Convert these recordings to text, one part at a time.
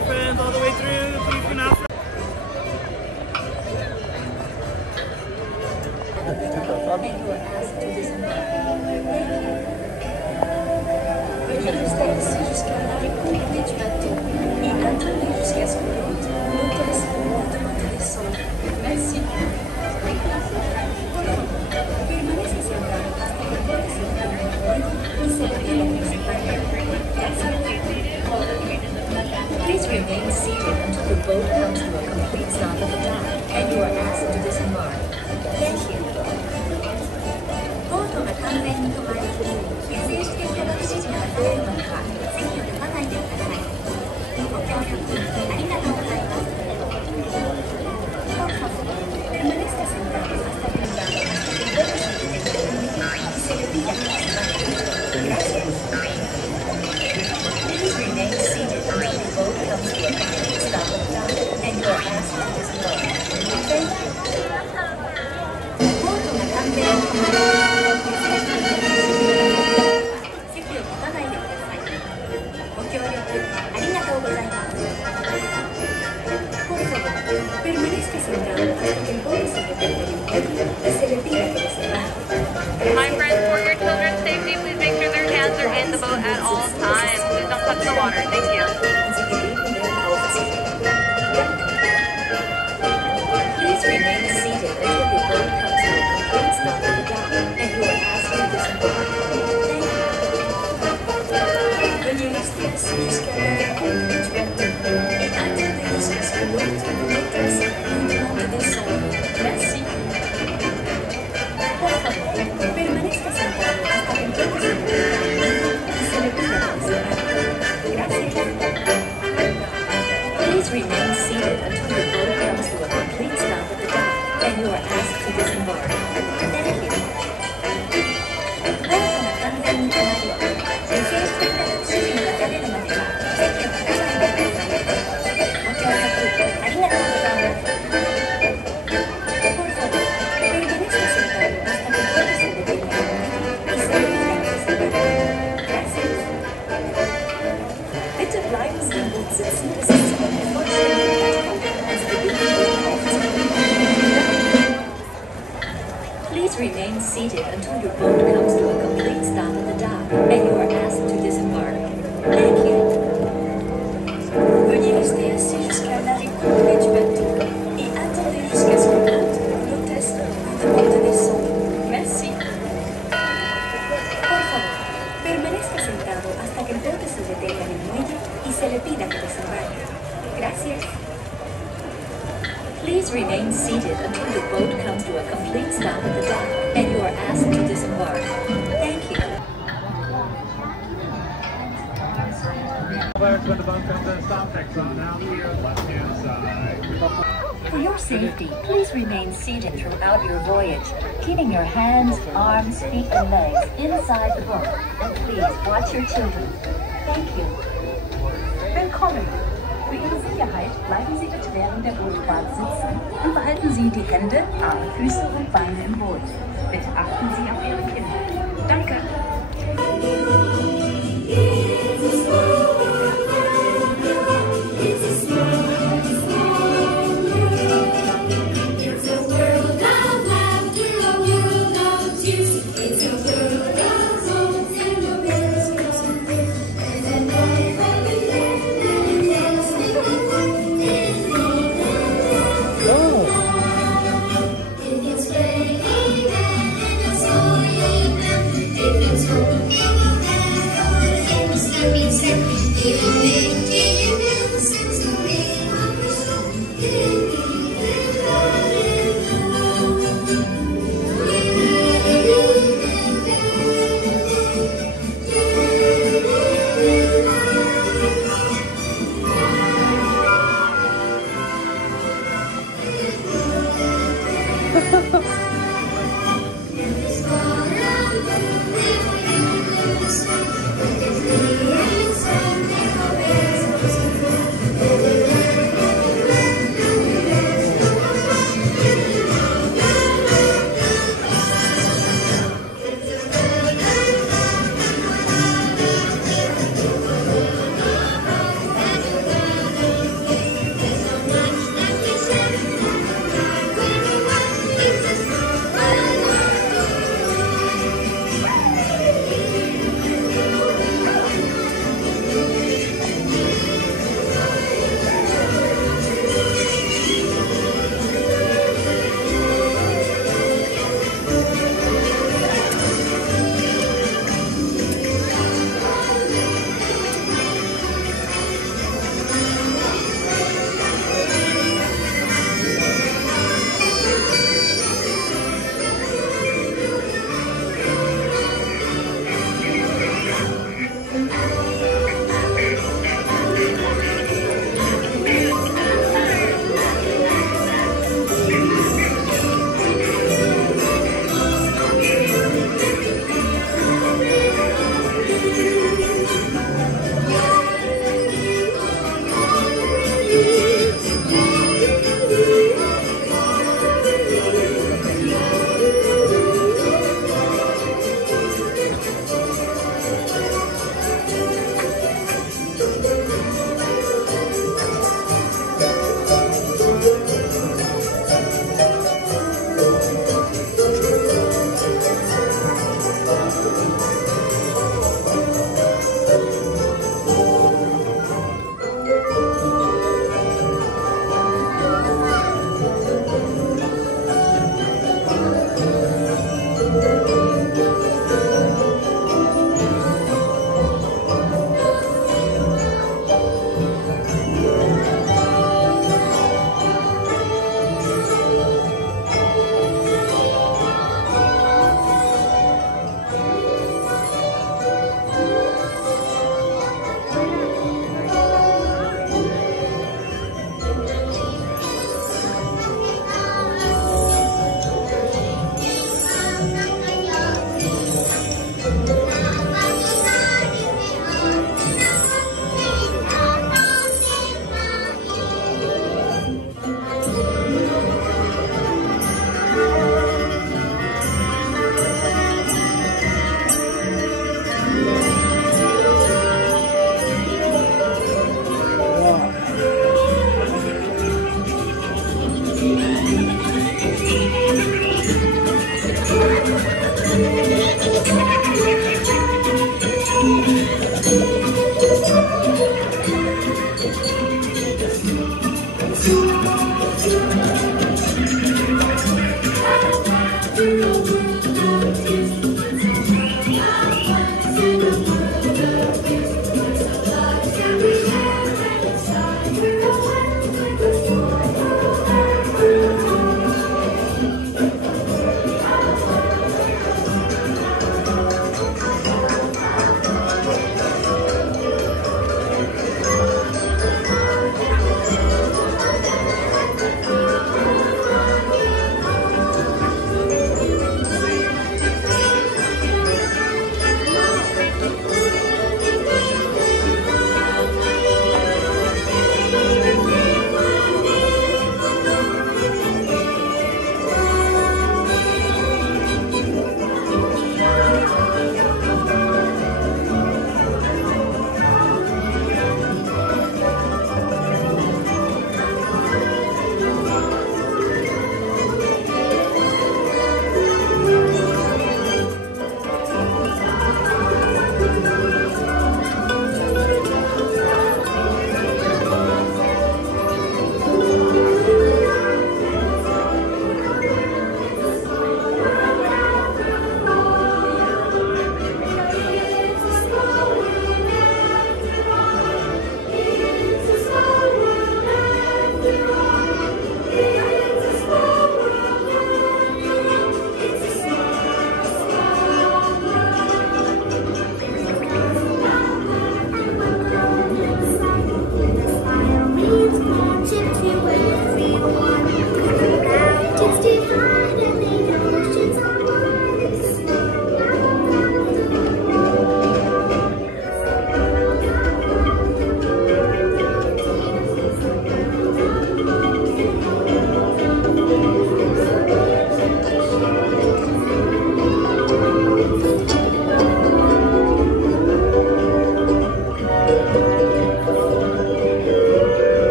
my friends, all the way through. Please do not. Please remain seated until the boat comes to a complete stop at the dock and you are asked to disembark. Thank you. ボートが完全に止まり、水泳していただく指示が出されるまでは席を立たないでください。ご協力ありがとうございます。Por favor, permanezca sentado hasta que el barco se retira. Gracias. Please remain seated until the boat comes to a complete stop at the dock and you are asked to disembark. Thank you. ボートが完全に止まり、席を立たないでください。ご協力ありがとうございます。Por favor, permanezca sentado hasta que el bote se detenga y se retira que desembarque. My friends, for your children's safety, please make sure their hands are in the boat at all times. Please don't touch the water. Thank you. Please remain seated until the boat comes to a complete stop at the dock and you are asked to disembark. Thank you. Venireste a sitios que agradecer divertido y antes de los pilotos meterse delante del sol. Merci. Por favor, permanezca sentado hasta que el bote se detenga y se retire a desembarque. Gracias. Please remain seated until the boat comes to a complete stop at the dock and you are asked to disembark. Thank you. ボートが完全に止まり、水泳していただく指示が出るまでは席を立たないでください。ご協力ありがとうございます。Por favor, permanezca sentado hasta que el bote se detenga y se retire a desembarque. Gracias. Bitte bleiben Sie gut sitzen, bis Sie zu einem vollständigen Please remain seated until your boat comes to a complete stop at the dock and you are asked to disembark. Thank you. Veuillez rester assis jusqu'à l'arrêt complet du bateau et attendez jusqu'à ce que l'hôtesse vous demande de descendre. Merci. Por favor, permanezca sentado hasta que el bote se detenga en el muelle y se le pida que desembarque. Gracias. Please remain seated until the boat comes to a complete stop at the dock and you are asked to disembark. Thank you. When the boat comes in, stop next on out here, left-hand side. For your safety, please remain seated throughout your voyage, keeping your hands, arms, feet, and legs inside the boat. And please watch your children. Thank you. Willkommen. Für Ihre Sicherheit bleiben Sie bitte während der Bootfahrt sitzen und behalten Sie die Hände, Arme, Füße und Beine im Boot. Bitte achten Sie auf Ihre Kinder. Danke.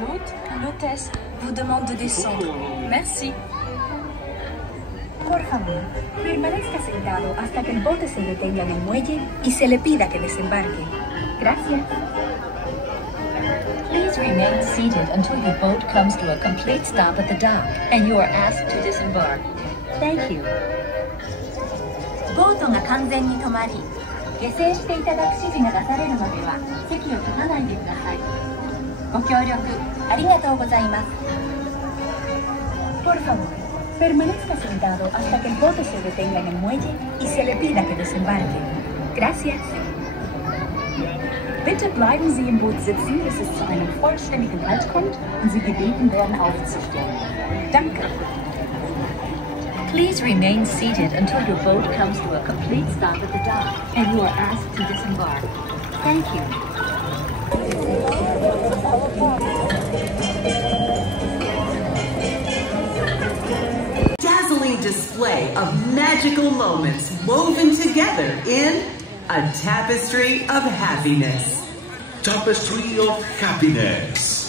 L'hôte ou l'hôtesse vous demande de descendre. Merci. Por favor, permanezca sentado hasta que el bote se detenga en el muelle y se le pida que desembarque. Gracias. Please remain seated until your boat comes to a complete stop at the dock and you are asked to disembark. Thank you. ボートが完全に止まり、下船していただく指示が出されるまでは席を立たないでください。ご協力ありがとうございます。Por favor, permanezca sentado hasta que el bote se detenga en el muelle y se le pida que desembarque. Gracias. Bitte bleiben Sie im Boot sitzen, bis es zu einem vollständigen Halt kommt und Sie gebeten werden aufzustehen. Danke. Please remain seated until your boat comes to a complete stop at the dock and you are asked to disembark. Thank you. Dazzling display of magical moments woven together in a tapestry of happiness. Tapestry of Happiness.